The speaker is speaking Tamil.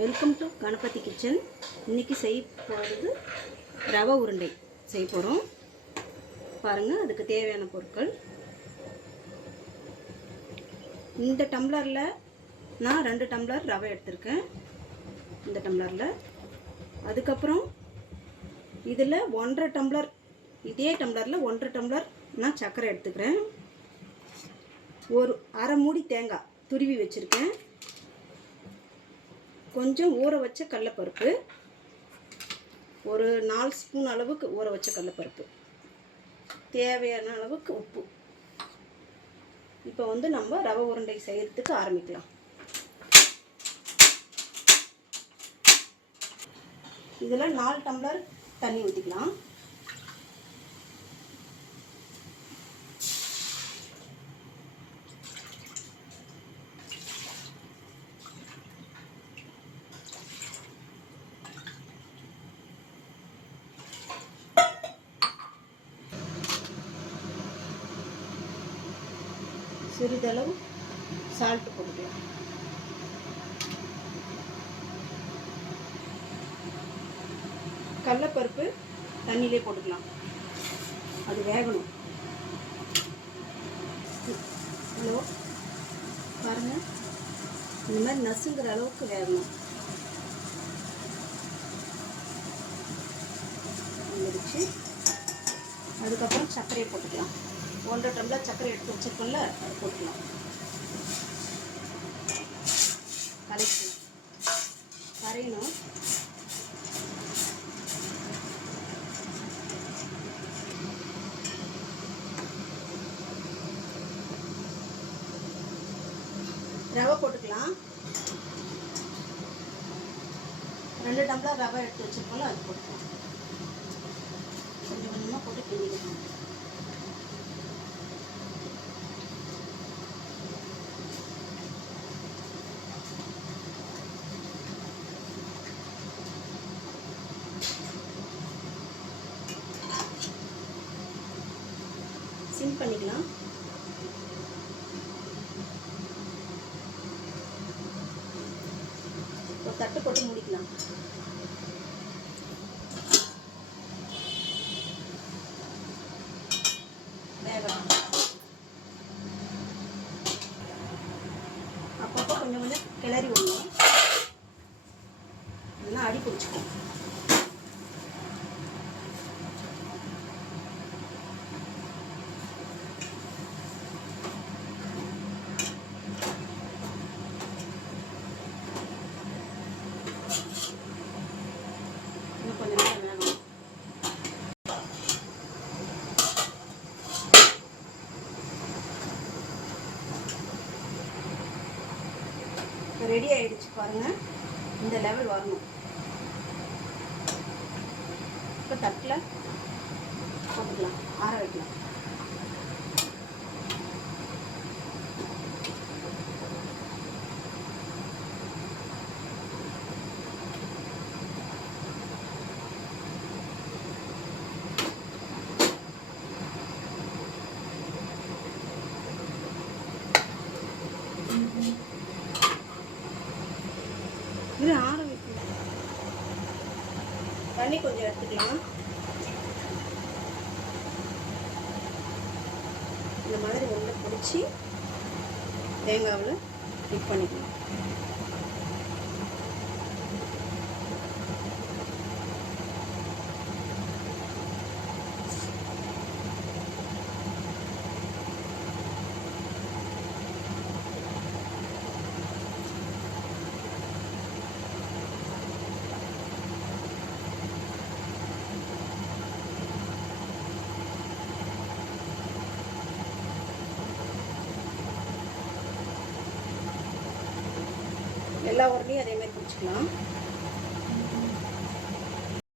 Welcome to Ganapathi kitchen. இன்றைக்கி செய்ய போகிறது ரவை உருண்டை செய்ய போகிறோம். பாருங்கள், அதுக்கு தேவையான பொருட்கள் இந்த டம்ளரில் நான் 2 டம்ளர் ரவை எடுத்திருக்கேன். இந்த டம்ளரில் அதுக்கப்புறம் இதில் 1.5 டம்ளர், இதே டம்ளரில் 1.5 டம்ளர் நான் சர்க்கரை எடுத்துக்கிறேன். ஒரு அரை மூடி தேங்காய் துருவி வச்சுருக்கேன். கொஞ்சம் ஊற வச்ச கடலைப்பருப்பு, ஒரு 4 ஸ்பூன் அளவுக்கு ஊற வச்ச கடலைப்பருப்பு, தேவையான அளவுக்கு உப்பு. இப்போ நம்ம ரவை உருண்டை செய்கிறதுக்கு ஆரம்பிக்கலாம். இதில் 4 டம்ளர் தண்ணி ஊற்றிக்கலாம். சிறிதளவு சால்ட்டு போட்டுக்கலாம். கடலைப்பருப்பு தண்ணியிலே போட்டுக்கலாம், அது வேகணும். ஹலோ பாருங்கள், இந்த மாதிரி நசுங்கிற அளவுக்கு வேகணும். வந்துடுச்சு. அதுக்கப்புறம் சர்க்கரையை போட்டுக்கலாம். 1.5 டம்ளர் சர்க்கரை எடுத்து வச்சுருக்கோம்ல, அது போட்டுக்கலாம். கரையணும். ரவை போட்டுக்கலாம். 2 டம்ளர் ரவை எடுத்து வச்சுருக்கோம்ல, அது போட்டுக்கலாம். கொஞ்சம் கொஞ்சமாக போட்டு கிண்டிக்கலாம். சிம் பண்ணிக்கலாம். ஒரு தட்டு போட்டு மூடிக்கலாம். வேகலாம். அப்பப்போ கொஞ்சம் கொஞ்சம் கிளறி விடணும், இல்லைன்னா அடி பிடிச்சிக்கும். கொஞ்சம் நேரம் வேகணும். ரெடி ஆயிடுச்சு பாருங்கள். இந்த லெவல் வரணும். இப்போ தட்டில் போட்டுக்கலாம், ஆற வைக்கலாம். இது ஆற வைக்கலாம். தண்ணி கொஞ்சம் எடுத்துக்கலாம். இந்த மாதிரி உள்ள பிடிச்சி தேங்காவில் டிப் பண்ணிக்கலாம். எல்லா உருண்டையும் அதே மாதிரி பிடிச்சிக்கலாம்.